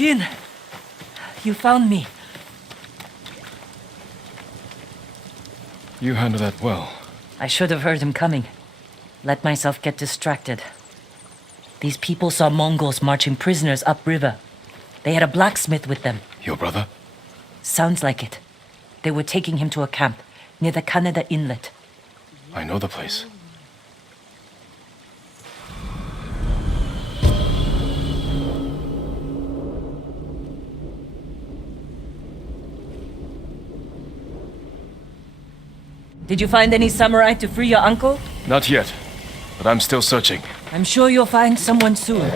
Jin, you found me. You handled that well. I should have heard him coming. Let myself get distracted. These people saw Mongols marching prisoners upriver. They had a blacksmith with them. Your brother? Sounds like it. They were taking him to a camp near the Kaneda Inlet. I know the place. Did you find any samurai to free your uncle? Not yet, but I'm still searching. I'm sure you'll find someone soon.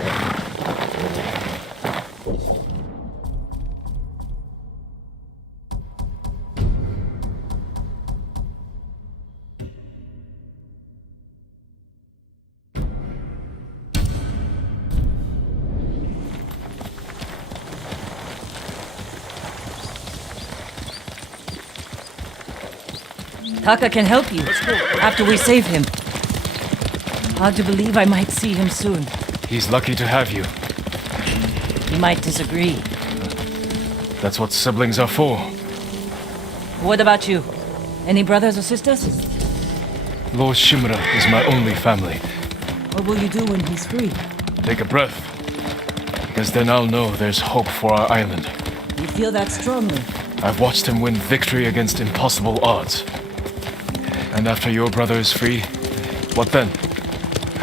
Taka can help you after we save him. Hard to believe I might see him soon. He's lucky to have you. He might disagree. That's what siblings are for. What about you? Any brothers or sisters? Lord Shimura is my only family. What will you do when he's free? Take a breath. Because then I'll know there's hope for our island. You feel that strongly? I've watched him win victory against impossible odds. And after your brother is free, what then?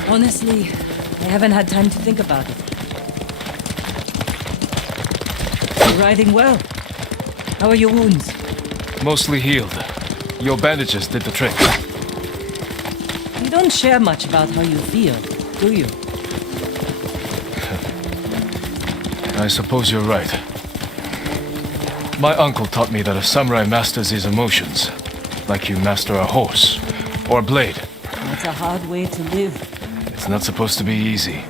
Honestly, I haven't had time to think about it. You're riding well. How are your wounds? Mostly healed. Your bandages did the trick. You don't share much about how you feel, do you? I suppose you're right. My uncle taught me that a samurai masters his emotions, like you master a horse or a blade. That's a hard way to live. It's not supposed to be easy.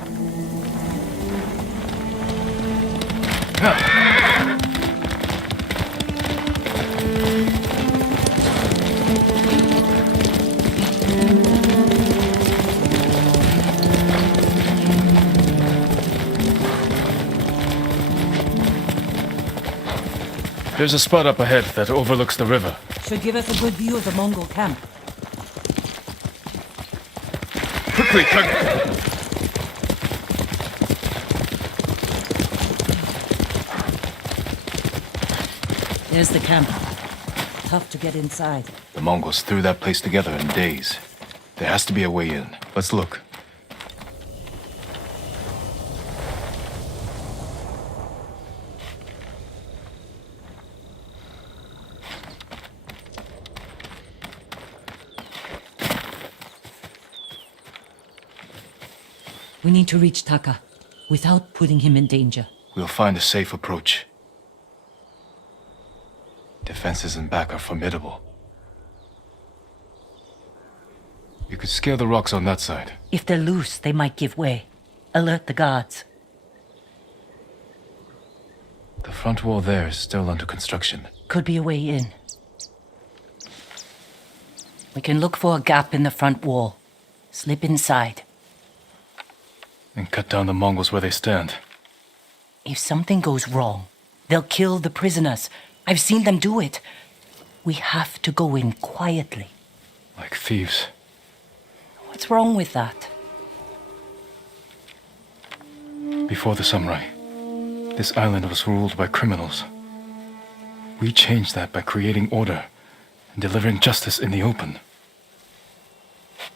There's a spot up ahead that overlooks the river. Should give us a good view of the Mongol camp. Quickly, Kage! There's the camp. Tough to get inside. The Mongols threw that place together in days. There has to be a way in. Let's look. We need to reach Taka without putting him in danger. We'll find a safe approach. Defenses in back are formidable. You could scale the rocks on that side. If they're loose, they might give way. Alert the guards. The front wall there is still under construction. Could be a way in. We can look for a gap in the front wall. Slip inside. And cut down the Mongols where they stand. If something goes wrong, they'll kill the prisoners. I've seen them do it. We have to go in quietly. Like thieves. What's wrong with that? Before the samurai, this island was ruled by criminals. We changed that by creating order and delivering justice in the open.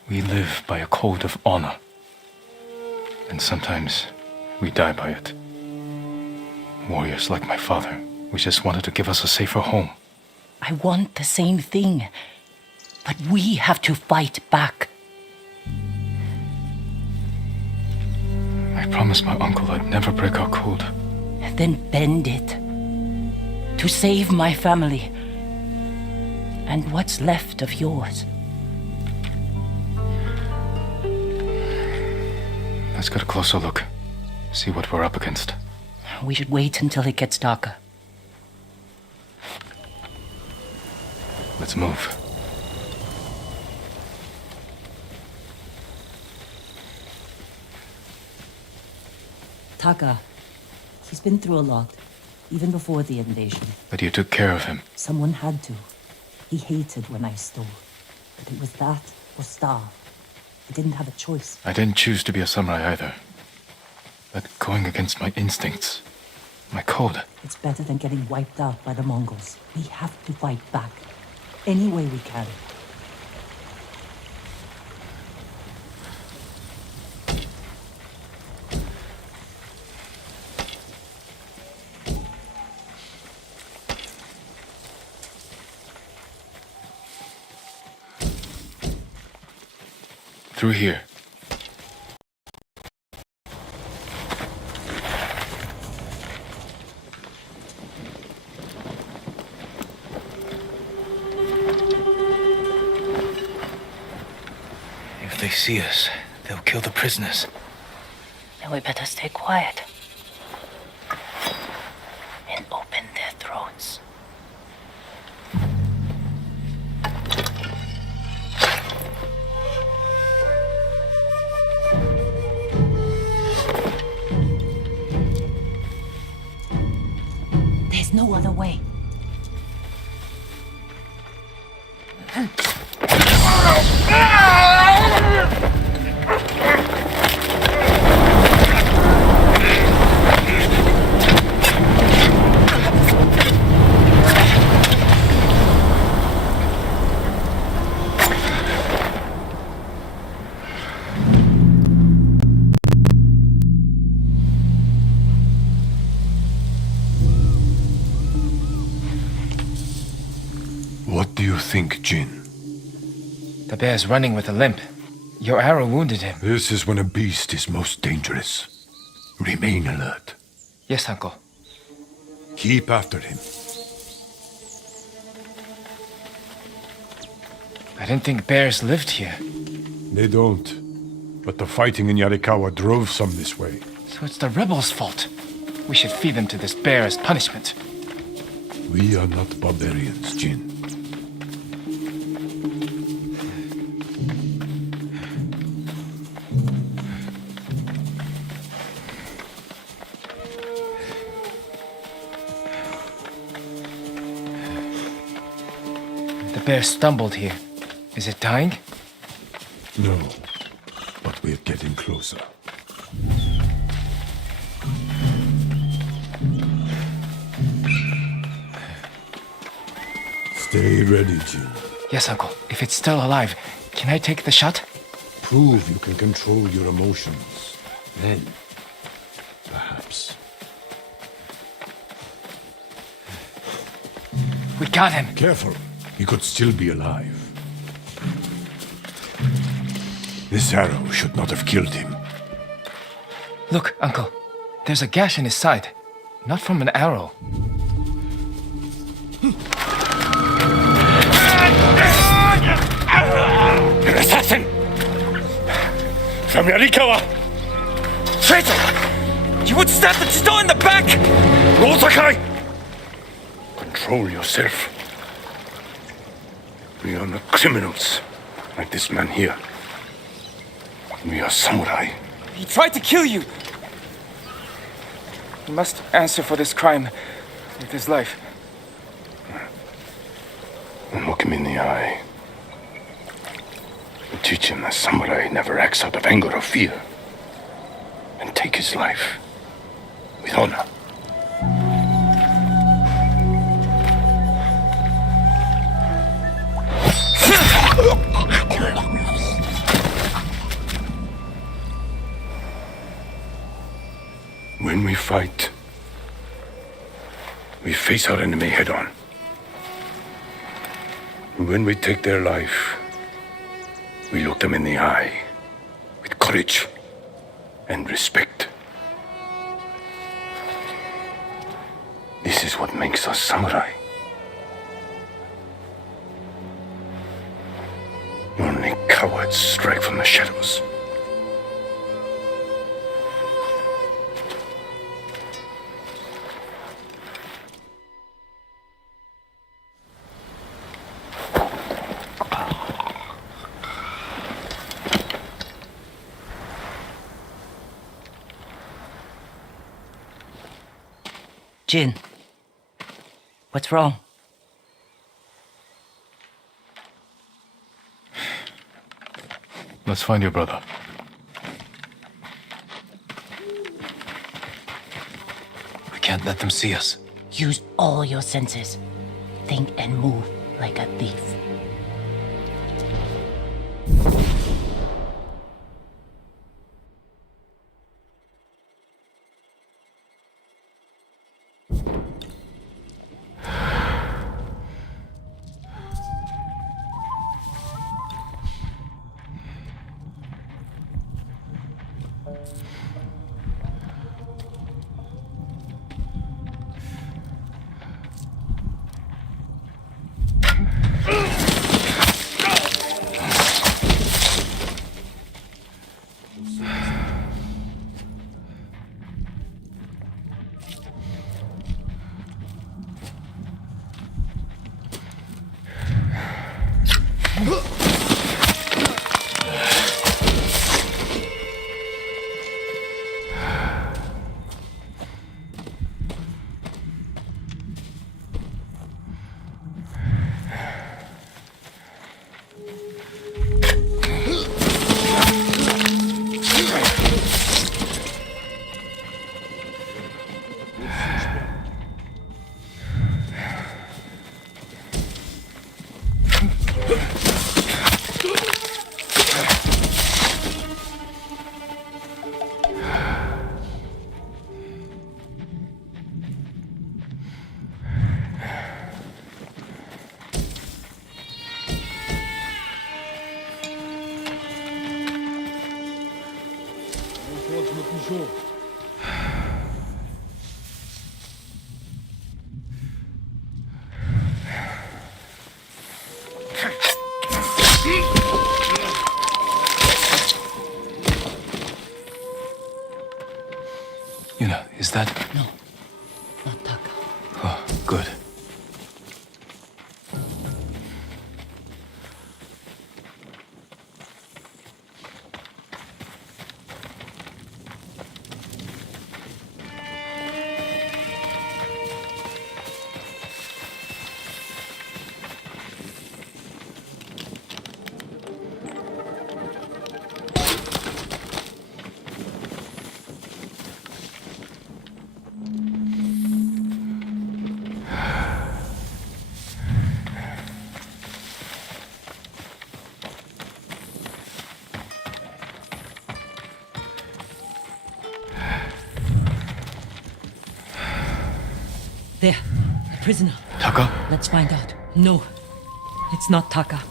We live by a code of honor. And sometimes we die by it. Warriors like my father, we just wanted to give us a safer home. I want the same thing. But we have to fight back. I promised my uncle I'd never break our code. Then bend it. To save my family. And what's left of yours. Let's get a closer look. See what we're up against. We should wait until it gets darker. Let's move. Taka, He's been through a lot, even before the invasion. But you took care of him. Someone had to. He hated when I stole. But it was that or starve. I didn't have a choice. I didn't choose to be a samurai either. But going against my instincts, my code. It's better than getting wiped out by the Mongols. We have to fight back. Any way we can. Through here. If they see us, they'll kill the prisoners. Then we better stay quiet. And open their throats. There's no other way. What do you think, Jin? The bear's running with a limp. Your arrow wounded him. This is when a beast is most dangerous. Remain alert. Yes, uncle. Keep after him. I didn't think bears lived here. They don't. But the fighting in Yarikawa drove some this way. So it's the rebels' fault. We should feed them to this bear as punishment. We are not barbarians, Jin. The bear stumbled here. Is it dying? No, but we're getting closer. Stay ready, Jin. Yes, uncle. If it's still alive, can I take the shot? Prove you can control your emotions. Then, perhaps. We got him. Careful. He could still be alive. This arrow should not have killed him. Look, uncle. There's a gash in his side. Not from an arrow. An assassin! From Yarikawa! Traitor! You would stab the Chido in the back! Rosakai! Control yourself. We are not criminals, like this man here. We are samurai. He tried to kill you! He must answer for this crime with his life. And look him in the eye. And teach him that samurai never acts out of anger or fear. And take his life with honor. When we fight, we face our enemy head on. And when we take their life, we look them in the eye with courage and respect. This is what makes us samurai. Only cowards strike from the shadows. Jin, what's wrong? Let's find your brother. We can't let them see us. Use all your senses. Think and move like a thief. Yuna, is that... No, not Taka. Oh, good. There, a prisoner. Taka? Let's find out. No, it's not Taka.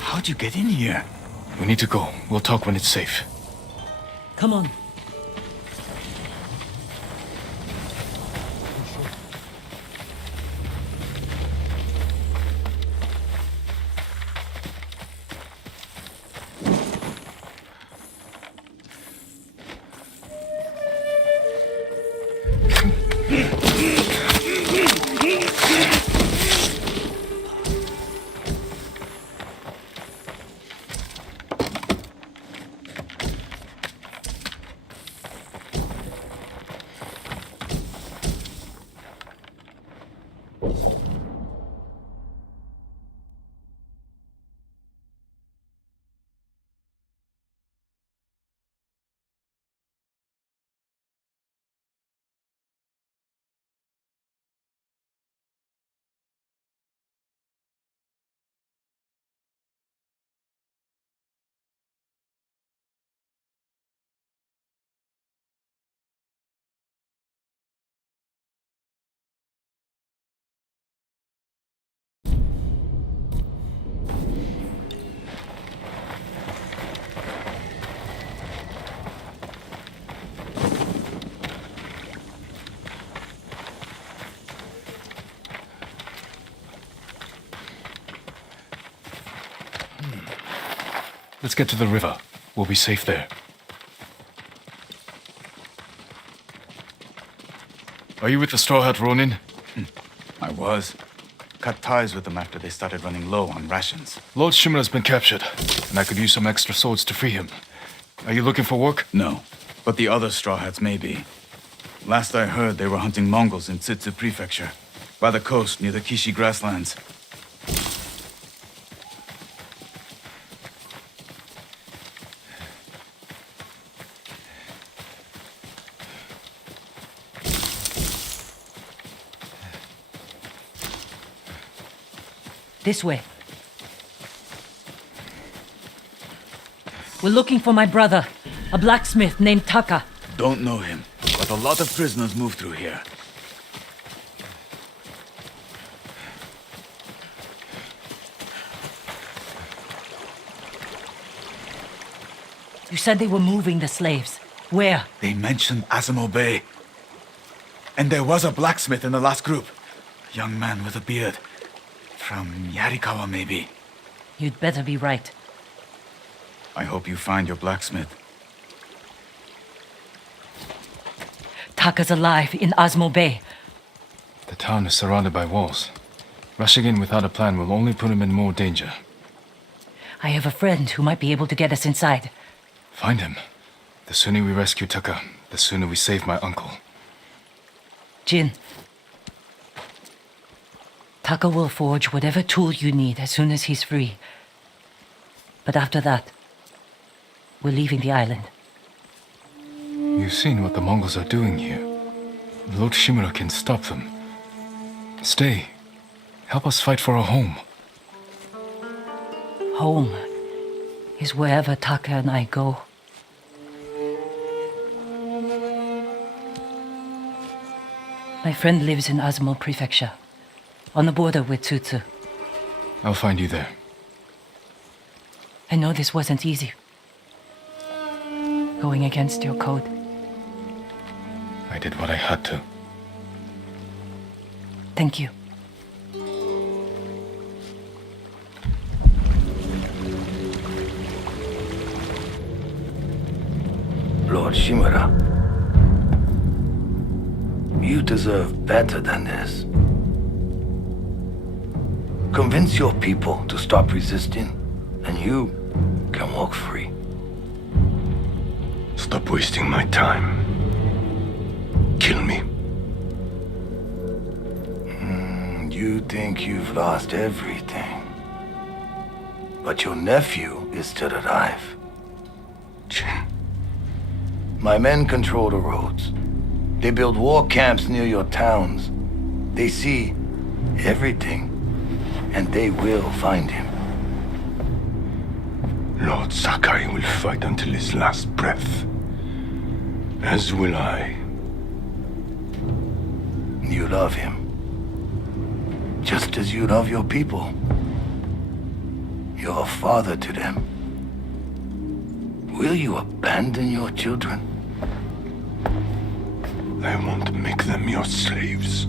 How'd you get in here? We need to go. We'll talk when it's safe. Come on. Let's get to the river. We'll be safe there. Are you with the Straw Hat Ronin? I was. Cut ties with them after they started running low on rations. Lord Shimura's been captured, and I could use some extra swords to free him. Are you looking for work? No, but the other Straw Hats may be. Last I heard, they were hunting Mongols in Tsutsu Prefecture, by the coast near the Kishi grasslands. This way. We're looking for my brother, a blacksmith named Taka. Don't know him, but a lot of prisoners move through here. You said they were moving the slaves. Where? They mentioned Azamo Bay. And there was a blacksmith in the last group. A young man with a beard. From Yarikawa, maybe. You'd better be right. I hope you find your blacksmith. Taka's alive in Osmo Bay. The town is surrounded by walls. Rushing in without a plan will only put him in more danger. I have a friend who might be able to get us inside. Find him. The sooner we rescue Taka, the sooner we save my uncle. Jin. Taka will forge whatever tool you need as soon as he's free. But after that, we're leaving the island. You've seen what the Mongols are doing here. Lord Shimura can stop them. Stay. Help us fight for a home. Home is wherever Taka and I go. My friend lives in Azamo Prefecture, on the border with Tsutsu. I'll find you there. I know this wasn't easy. Going against your code. I did what I had to. Thank you. Lord Shimura, you deserve better than this. Convince your people to stop resisting, and you can walk free. Stop wasting my time. Kill me. You think you've lost everything. But your nephew is still alive. Jin. My men control the roads. They build war camps near your towns. They see everything, and they will find him. Lord Sakai will fight until his last breath. As will I. You love him. Just as you love your people. You're a father to them. Will you abandon your children? I won't make them your slaves.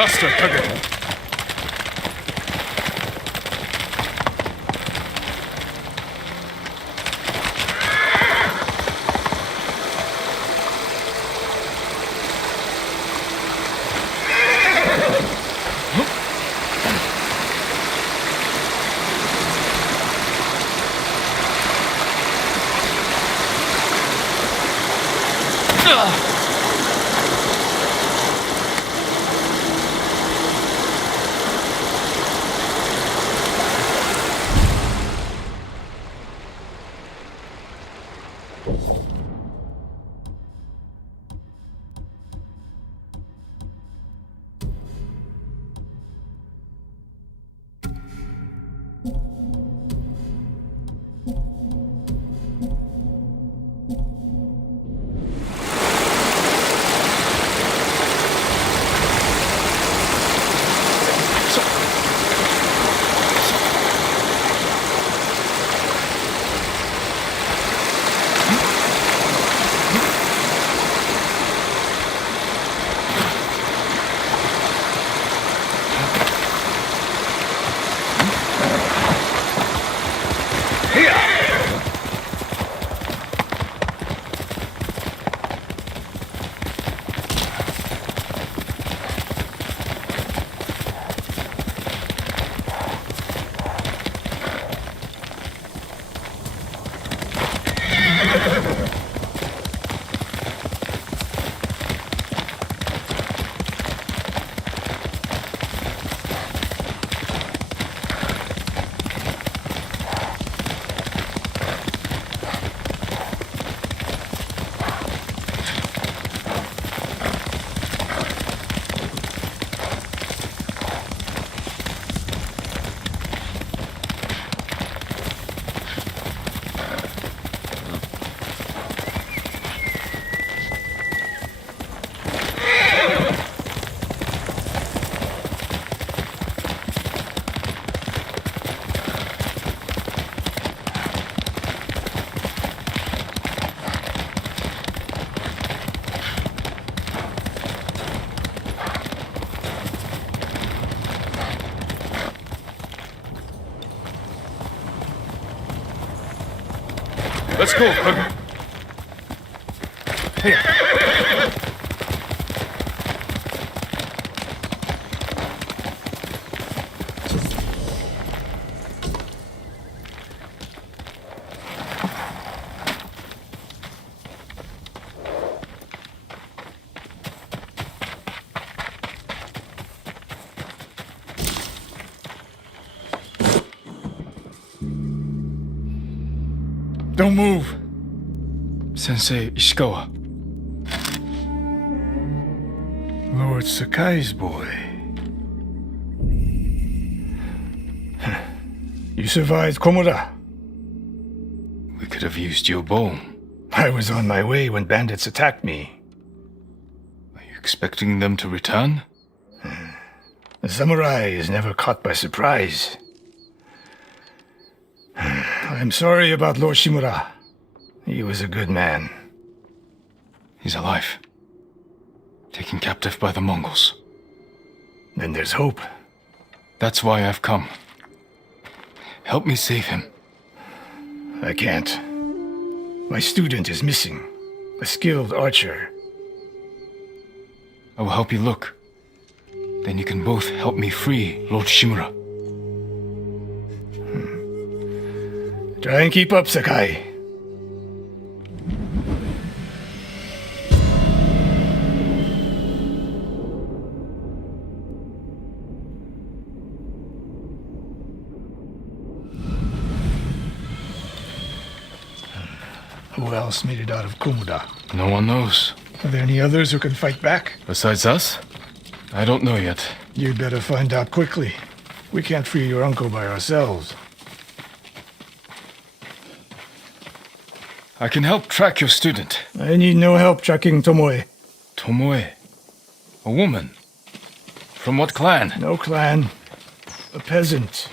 Faster, Kage! Let's go, Kage! Here! Don't move. Sensei Ishikawa. Lord Sakai's boy. You survived Komura. We could have used your bow. I was on my way when bandits attacked me. Are you expecting them to return? The samurai is never caught by surprise. I'm sorry about Lord Shimura. He was a good man. He's alive. Taken captive by the Mongols. Then there's hope. That's why I've come. Help me save him. I can't. My student is missing. A skilled archer. I will help you look. Then you can both help me free Lord Shimura. Try and keep up, Sakai. Who else made it out of Komura? No one knows. Are there any others who can fight back? Besides us? I don't know yet. You'd better find out quickly. We can't free your uncle by ourselves. I can help track your student. I need no help tracking Tomoe. Tomoe. A woman. From what clan? No clan. A peasant.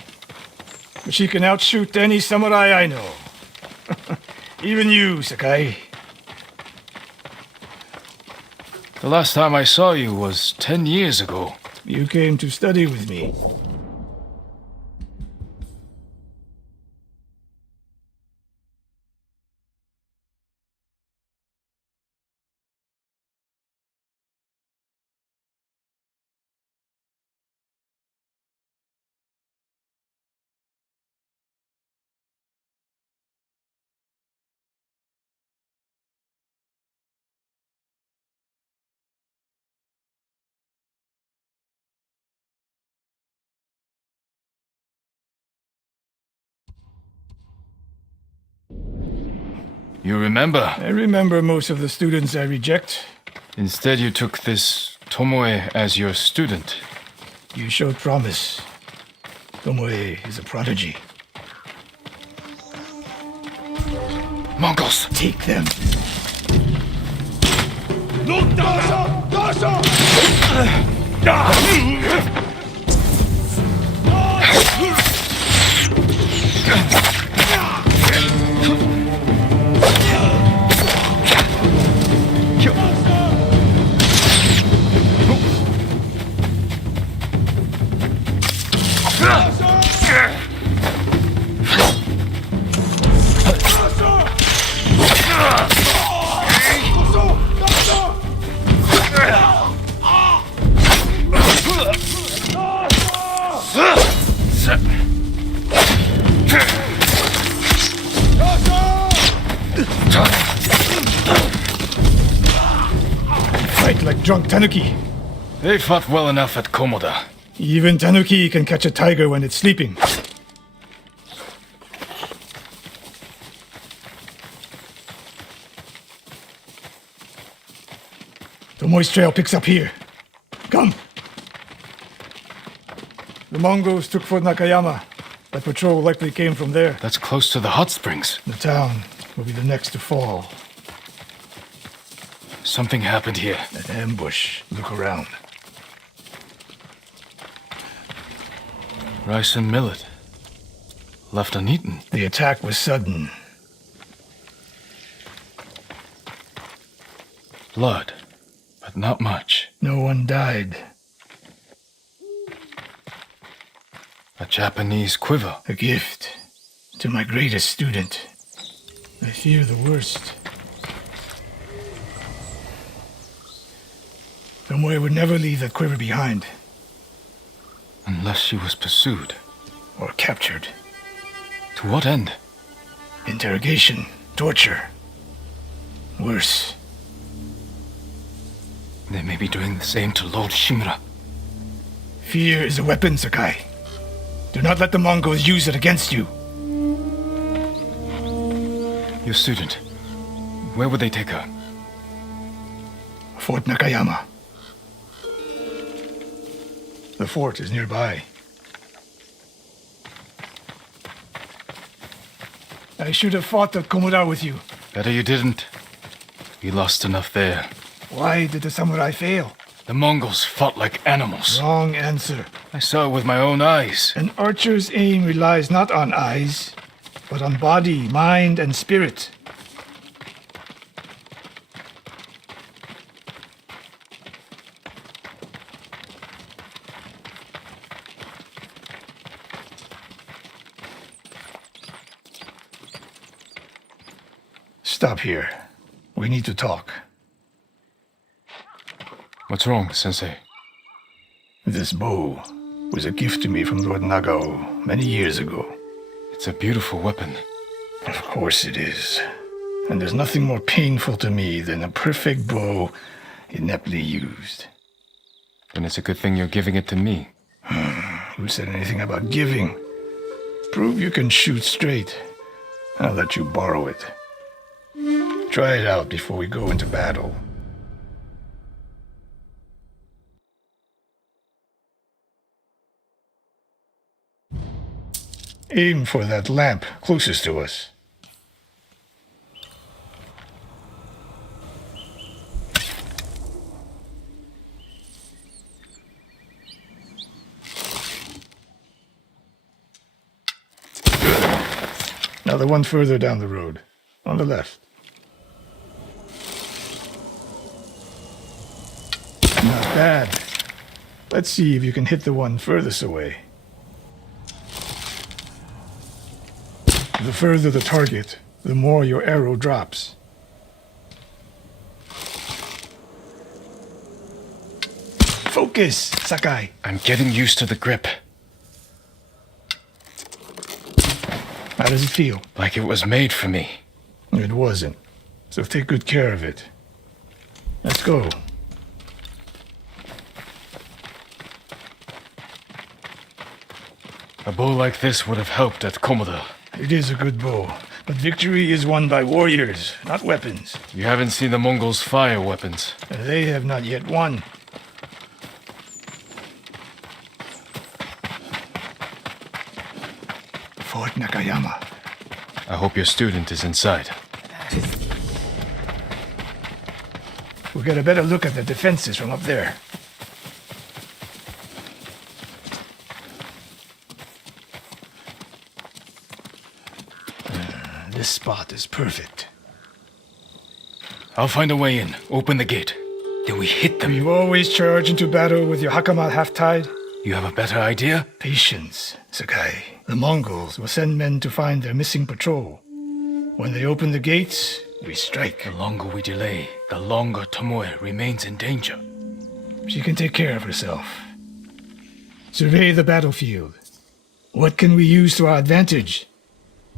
But she can outshoot any samurai I know. Even you, Sakai. The last time I saw you was 10 years ago. You came to study with me. You remember? I remember most of the students I reject. Instead, you took this Tomoe as your student. You showed promise. Tomoe is a prodigy. Mongols! Take them. Fight like drunk tanuki. They fought well enough at Komoda. Even tanuki can catch a tiger when it's sleeping. Tomoe's trail picks up here. Come! The Mongols took Fort Nakayama. That patrol likely came from there. That's close to the hot springs. The town will be the next to fall. Something happened here. An ambush. Look around. Rice and millet. Left uneaten. The attack was sudden. Blood, but not much. No one died. A Japanese quiver. A gift to my greatest student. I fear the worst. Tomoe would never leave that quiver behind. Unless she was pursued. Or captured. To what end? Interrogation. Torture. Worse. They may be doing the same to Lord Shimura. Fear is a weapon, Sakai. Do not let the Mongols use it against you. Your student. Where would they take her? Fort Nakayama. The fort is nearby. I should have fought at Komoda with you. Better you didn't. We lost enough there. Why did the samurai fail? The Mongols fought like animals. Wrong answer. I saw it with my own eyes. An archer's aim relies not on eyes, but on body, mind, and spirit. Stop here. We need to talk. What's wrong, Sensei? This bow was a gift to me from Lord Nagao many years ago. It's a beautiful weapon. Of course it is. And there's nothing more painful to me than a perfect bow ineptly used. Then it's a good thing you're giving it to me. Who said anything about giving? Prove you can shoot straight. I'll let you borrow it. Try it out before we go into battle. Aim for that lamp closest to us. Now the one further down the road, on the left. Not bad. Let's see if you can hit the one furthest away. The further the target, the more your arrow drops. Focus, Sakai. I'm getting used to the grip, How does it feel? like it was made for me. It wasn't. So take good care of it. Let's go. A bow like this would have helped at Komoda. It is a good bow, but victory is won by warriors, not weapons. You haven't seen the Mongols fire weapons. They have not yet won. Fort Nakayama. I hope your student is inside. We'll get a better look at the defenses from up there. This spot is perfect. I'll find a way in. Open the gate. Then we hit them. You always charge into battle with your hakama half-tied? You have a better idea? Patience, Sakai. The Mongols will send men to find their missing patrol. When they open the gates, we strike. The longer we delay, the longer Tomoe remains in danger. She can take care of herself. Survey the battlefield. What can we use to our advantage?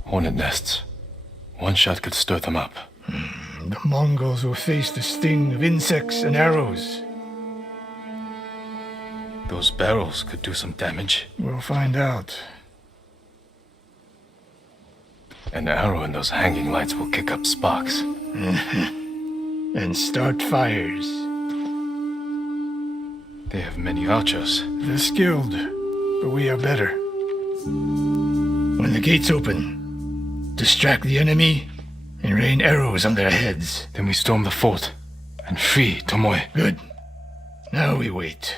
Hornet nests. One shot could stir them up. The Mongols will face the sting of insects and arrows. Those barrels could do some damage. We'll find out. An arrow in those hanging lights will kick up sparks. And start fires. They have many archers. They're skilled, but we are better. When the gates open, distract the enemy and rain arrows on their heads. Then we storm the fort and free Tomoe. Good. Now we wait.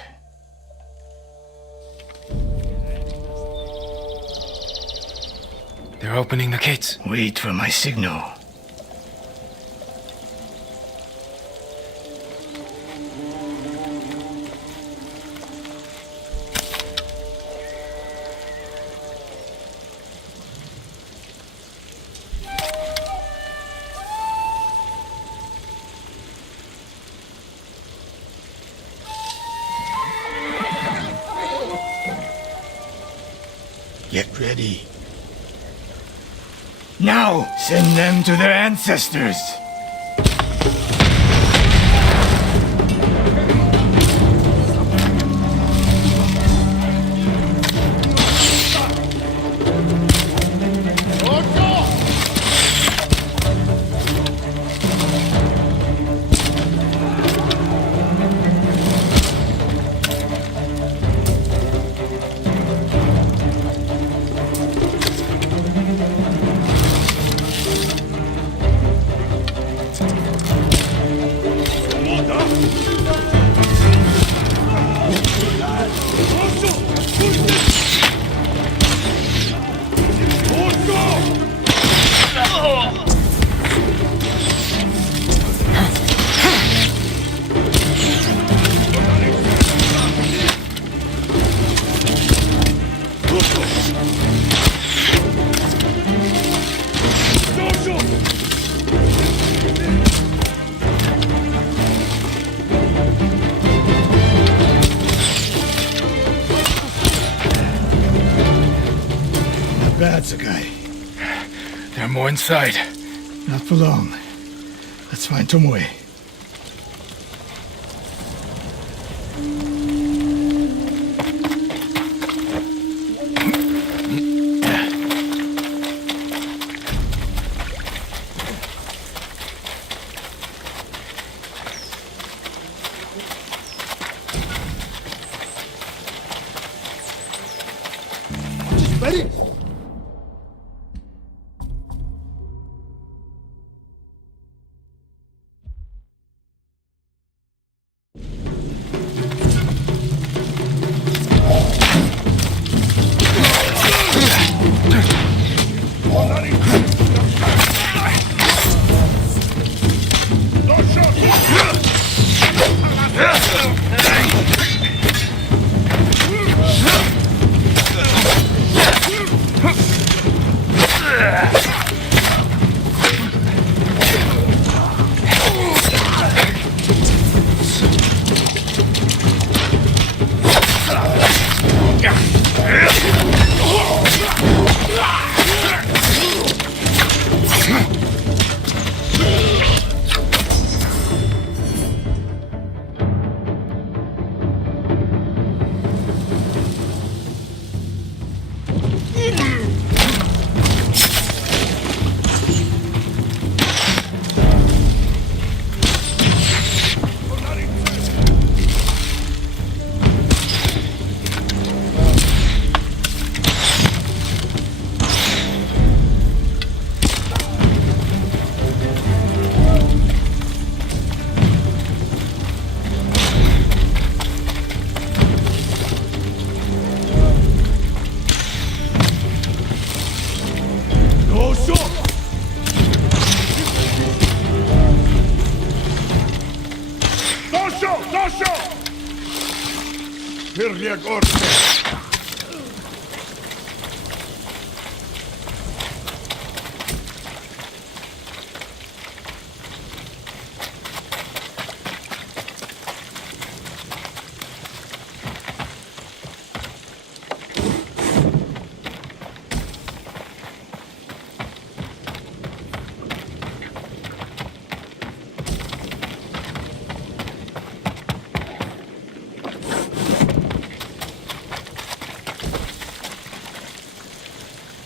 They're opening the gates. Wait for my signal. Get ready. Now, send them to their ancestors. Bad, Sakai. There are more inside. Not for long. Let's find Tomoe. Ready?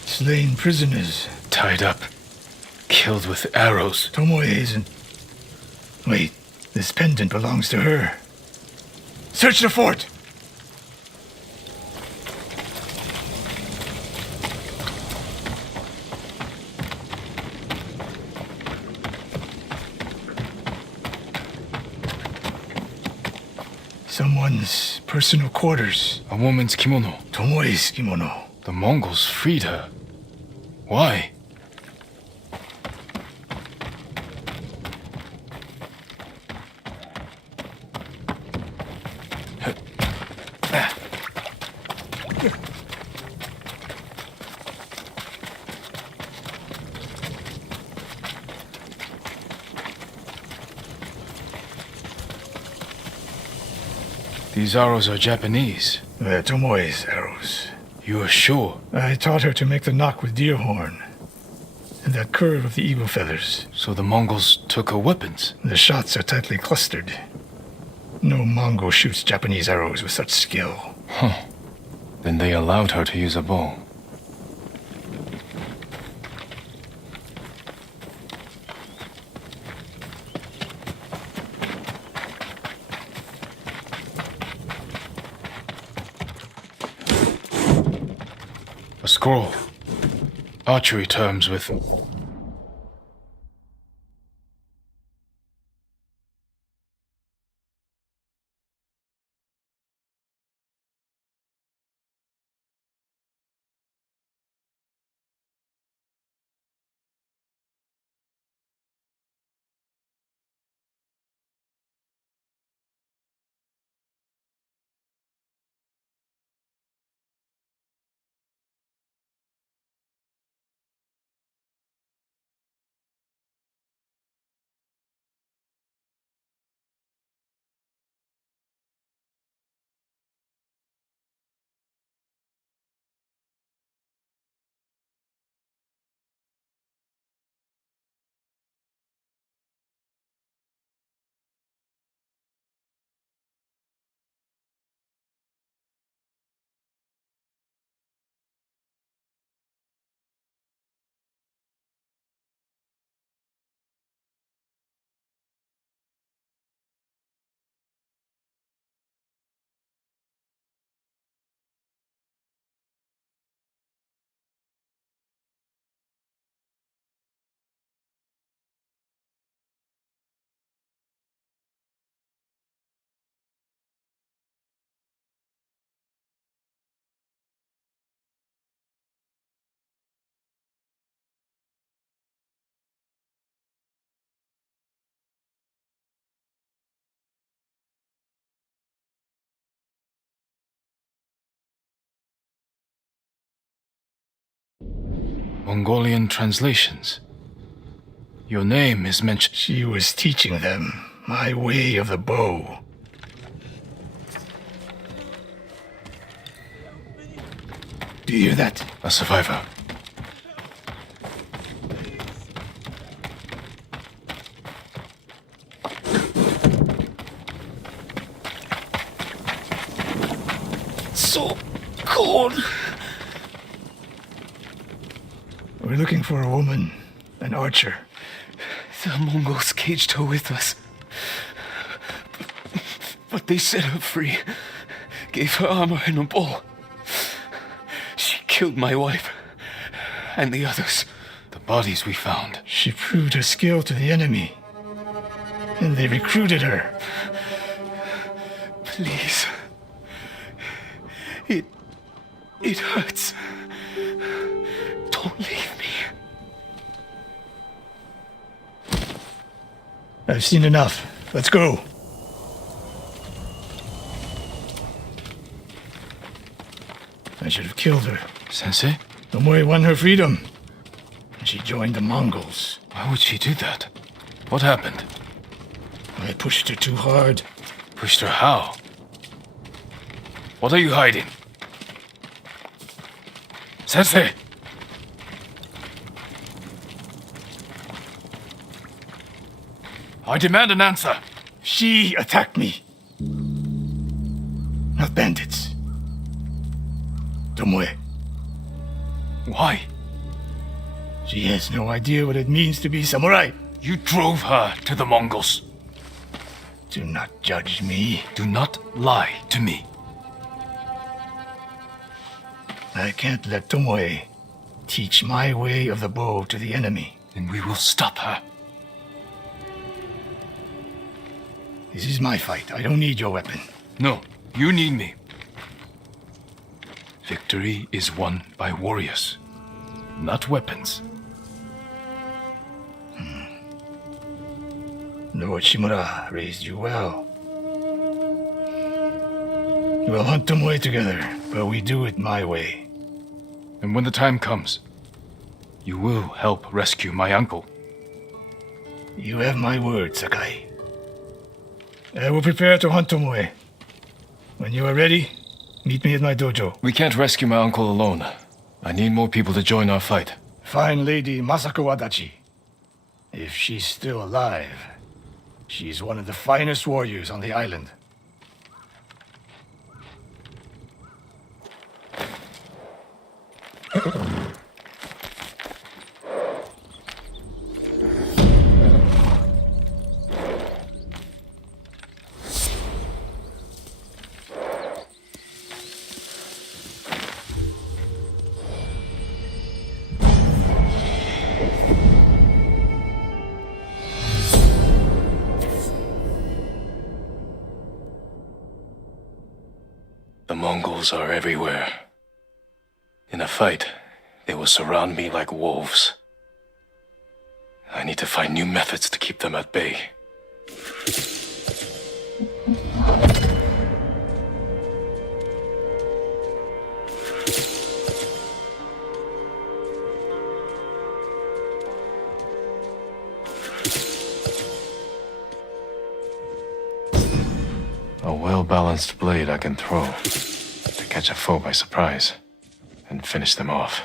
Slain prisoners. Tied up. Killed with arrows. Tomoe isn't... Wait, this pendant belongs to her. Search the fort! Someone's personal quarters. A woman's kimono. Tomoe's kimono. The Mongols freed her. Why? These arrows are Japanese. They're Tomoe's arrows. You are sure? I taught her to make the knock with deer horn. And that curve of the eagle feathers. So the Mongols took her weapons? The shots are tightly clustered. No Mongol shoots Japanese arrows with such skill. Huh. Then they allowed her to use a bow. A scroll. Archery terms with... Mongolian translations. Your name is mentioned. She was teaching them my way of the bow. Do you hear that? A survivor. So cold. We're looking for a woman, an archer. The Mongols caged her with us. But they set her free. Gave her armor and a bow. She killed my wife. And the others. The bodies we found. She proved her skill to the enemy. And they recruited her. Please. It hurts. Don't leave me. I've seen enough. Let's go. I should have killed her. Sensei? Tomoe won her freedom. And she joined the Mongols. Why would she do that? What happened? I pushed her too hard. Pushed her how? What are you hiding? Sensei! I demand an answer. She attacked me. Not bandits. Tomoe. Why? She has no idea what it means to be samurai. You drove her to the Mongols. Do not judge me. Do not lie to me. I can't let Tomoe teach my way of the bow to the enemy. Then we will stop her. This is my fight. I don't need your weapon. No, you need me. Victory is won by warriors, not weapons. Lord Shimura raised you well. We'll hunt Tomoe together, but we do it my way. And when the time comes, you will help rescue my uncle. You have my word, Sakai. I will prepare to hunt Tomoe. When you are ready, meet me at my dojo. We can't rescue my uncle alone. I need more people to join our fight. Fine lady Masako Wadachi. If she's still alive, she's one of the finest warriors on the island. The Mongols are everywhere. In a fight, they will surround me like wolves. I need to find new methods to keep them at bay. A well-balanced blade I can throw to catch a foe by surprise and finish them off.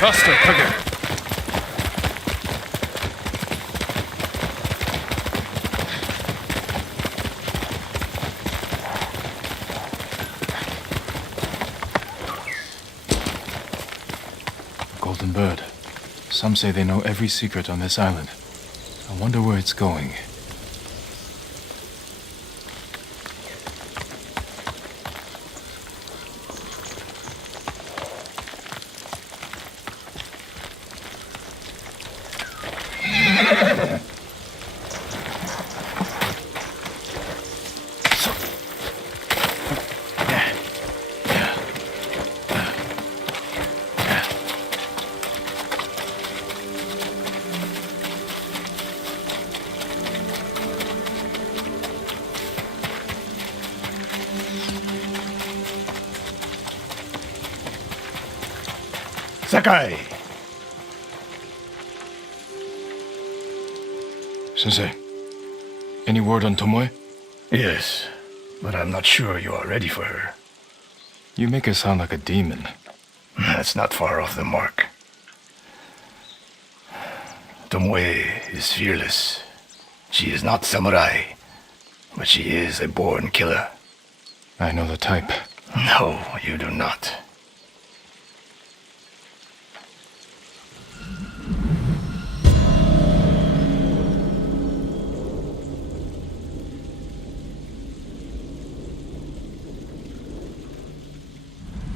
Faster, Kage! Golden bird. Some say they know every secret on this island. I wonder where it's going. Sakai! Sensei, any word on Tomoe? Yes, but I'm not sure you are ready for her. You make her sound like a demon. That's not far off the mark. Tomoe is fearless. She is not samurai, but she is a born killer. I know the type. No, you do not.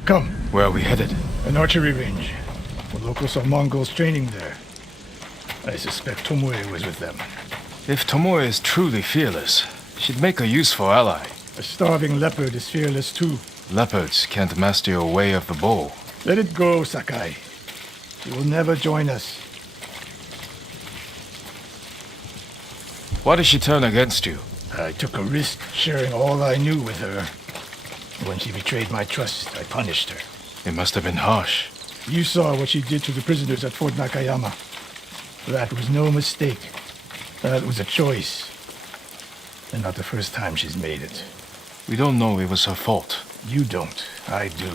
Come, Where are we headed? an archery range. The locals are Mongols training there. I suspect Tomoe was with them. If Tomoe is truly fearless, she'd make a useful ally. A starving leopard is fearless too. Leopards can't master your way of the bow. Let it go, Sakai. She will never join us. Why did she turn against you? I took a risk sharing all I knew with her. When she betrayed my trust, I punished her. It must have been harsh. You saw what she did to the prisoners at Fort Nakayama. That was no mistake. That was a choice. And not the first time she's made it. We don't know it was her fault. You don't. I do.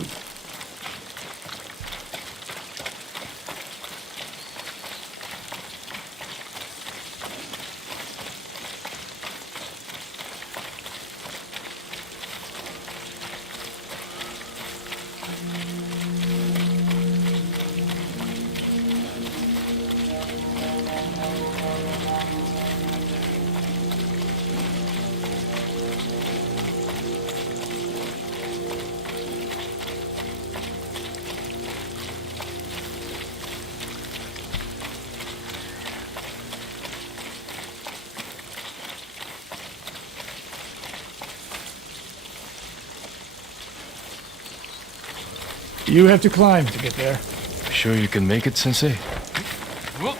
You have to climb to get there. Sure you can make it, Sensei? What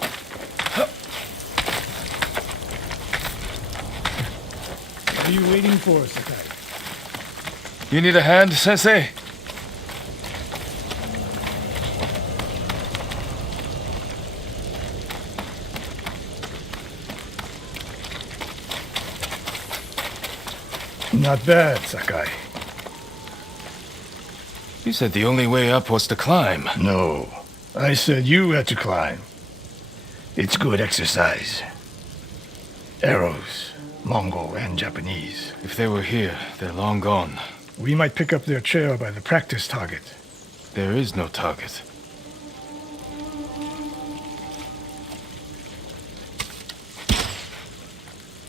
are you waiting for, Sakai? You need a hand, Sensei? Not bad, Sakai. You said the only way up was to climb. No. I said you had to climb. It's good exercise. Arrows, Mongol and Japanese. If they were here, they're long gone. We might pick up their trail by the practice target. There is no target.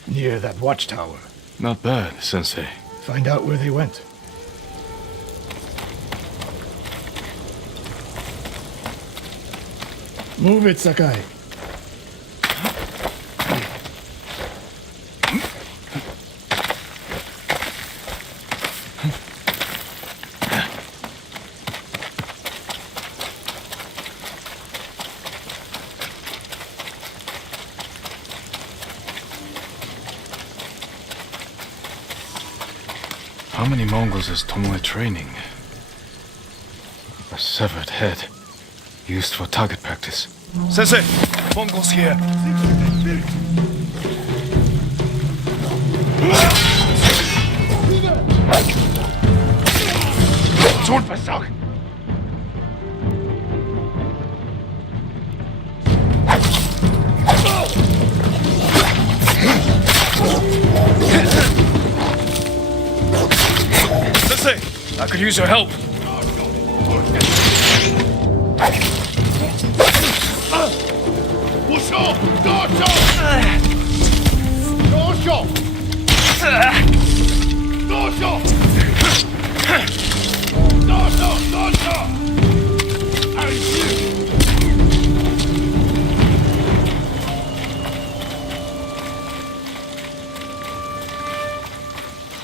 Near that watchtower. Not bad, Sensei. Find out where they went. Move it, Sakai. How many Mongols is Tomoe training? A severed head. Used for target practice. Sensei! Mongols here! I could use your help.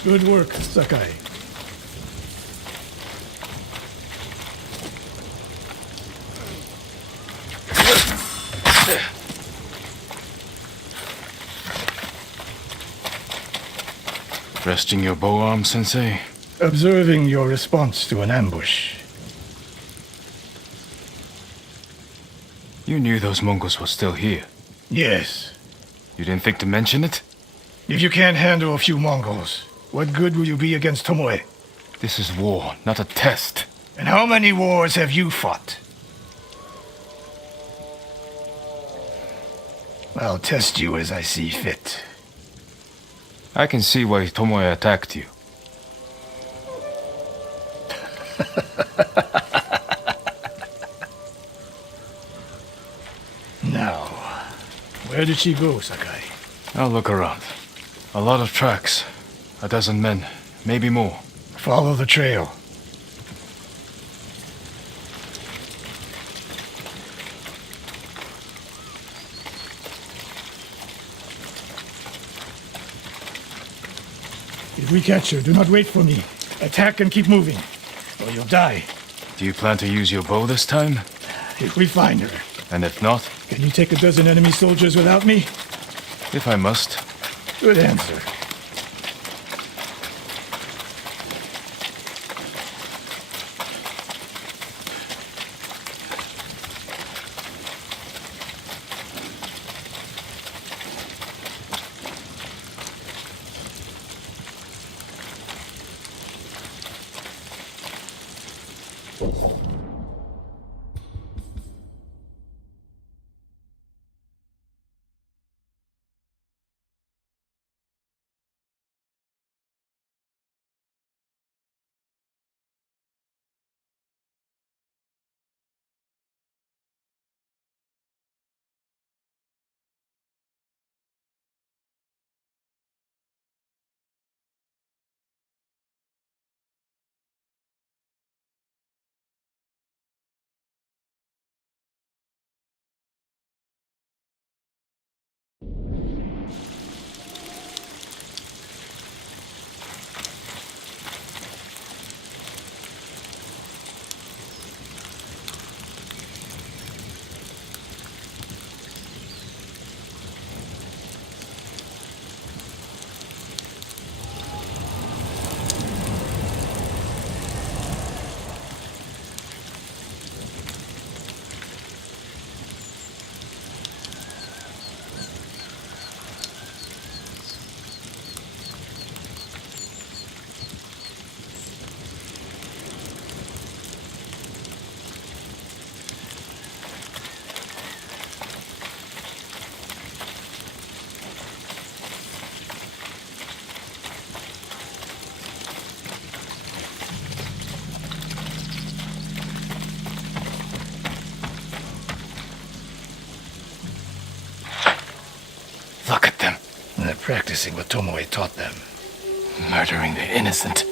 Good work, Sakai. Resting your bow arm, Sensei? Observing your response to an ambush. You knew those Mongols were still here. Yes. You didn't think to mention it? If you can't handle a few Mongols, what good will you be against Tomoe? This is war, not a test. And how many wars have you fought? I'll test you as I see fit. I can see why Tomoe attacked you. Now, where did she go, Sakai? I'll look around. A lot of tracks. A dozen men, maybe more. Follow the trail. If we catch her, do not wait for me. Attack and keep moving, or you'll die. Do you plan to use your bow this time? If we find her, And if not, can you take a dozen enemy soldiers without me? if I must. Good answer. Look at them, They're practicing what Tomoe taught them. murdering the innocent.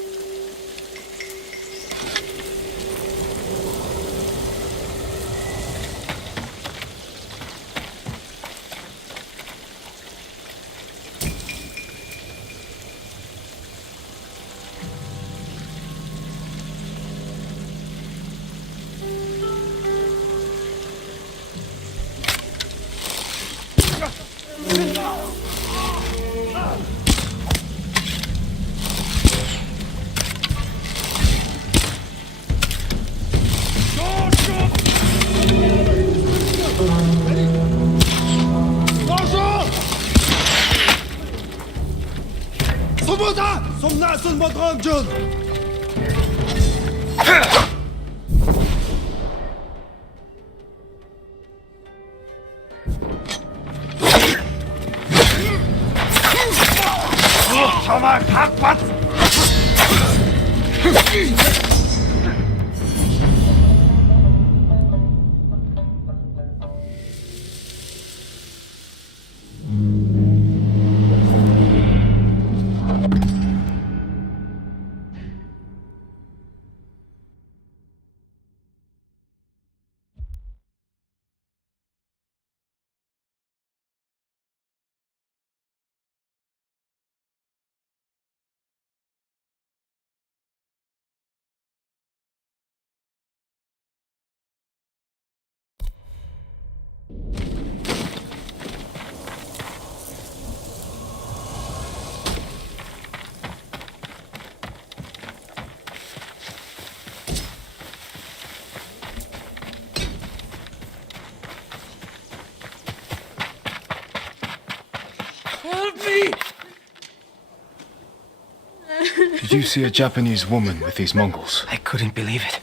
Did you see a Japanese woman with these Mongols? I couldn't believe it.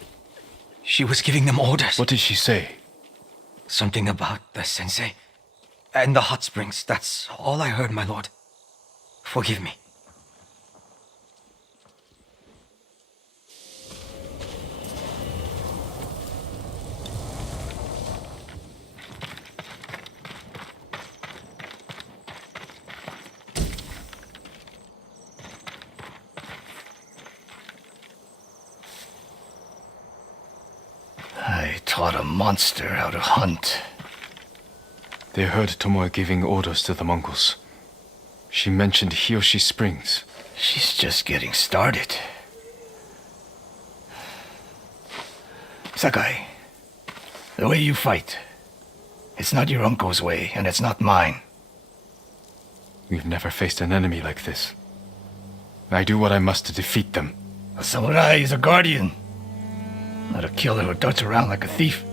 She was giving them orders. What did she say? Something about the sensei and the hot springs. That's all I heard, my lord. Forgive me. I taught a monster how to hunt. They heard Tomoe giving orders to the Mongols. She mentioned Hiyoshi Springs. She's just getting started. Sakai, the way you fight, it's not your uncle's way, and it's not mine. We've never faced an enemy like this. I do what I must to defeat them. A samurai is a guardian, not a killer who darts around like a thief.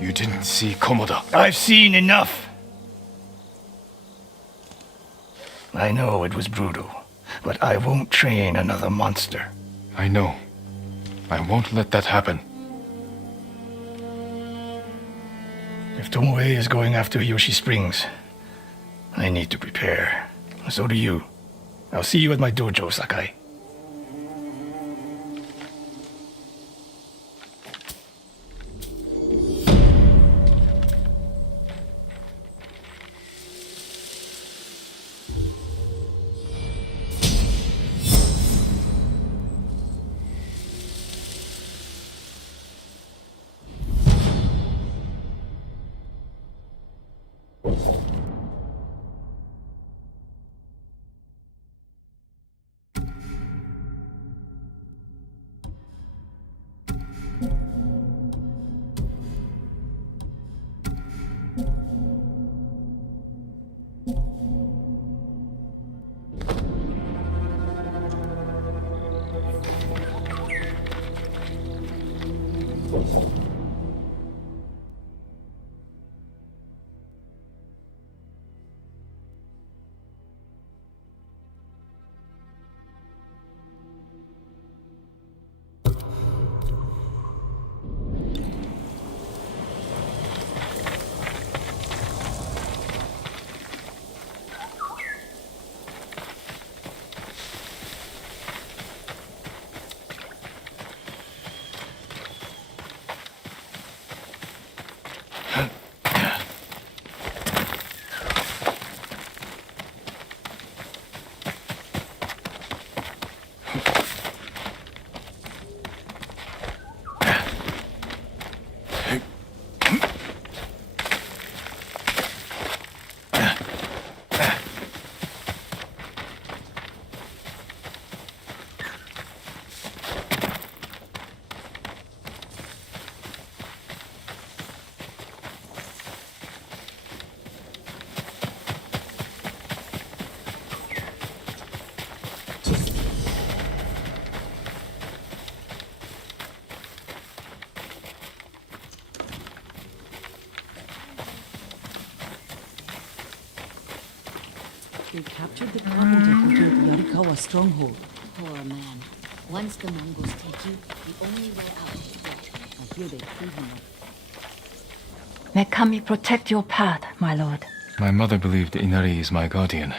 You didn't see Komoda. I've seen enough. I know it was brutal, but I won't train another monster. I know. I won't let that happen. If Tomoe is going after Yoshi Springs, I need to prepare. So do you. I'll see you at my dojo, Sakai. They captured the carpenter who built Yarikawa stronghold. Poor man. Once the Mongols take you, the only way out is death. I hear they freed him up. May Kami protect your path, my lord. My mother believed Inari is my guardian.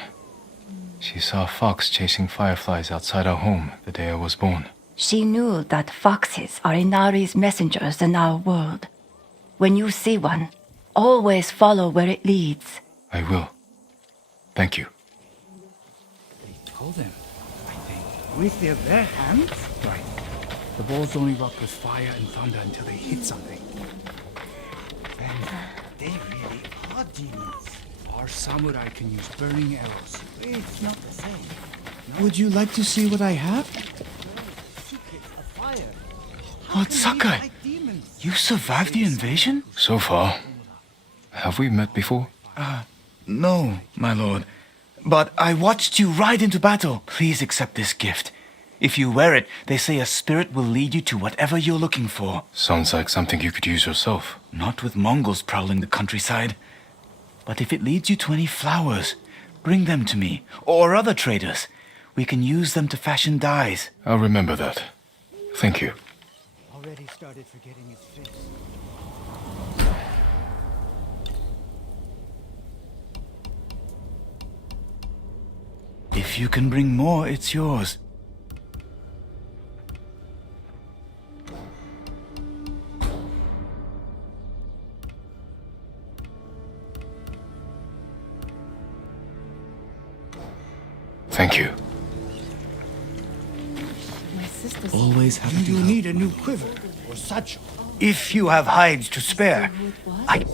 She saw a fox chasing fireflies outside our home the day I was born. She knew that foxes are Inari's messengers in our world. When you see one, always follow where it leads. I will. Thank you. They told them, I think. With their bare hands? Right. The balls only rock with fire and thunder until they hit something. Then they really are demons. Our samurai can use burning arrows. It's not the same. No. Would you like to see what I have? Secrets of fire. Lord Sakai, you survived the invasion? So far. Have we met before? No, my lord. But I watched you ride into battle. Please accept this gift. If you wear it, they say a spirit will lead you to whatever you're looking for. Sounds like something you could use yourself. Not with Mongols prowling the countryside. But if it leads you to any flowers, bring them to me, or other traders. We can use them to fashion dyes. I'll remember that. Thank you. Already started forgetting his face. If you can bring more, it's yours. Thank you. My sister's Always have Do you need a new quiver or satchel? If you have hides to spare, I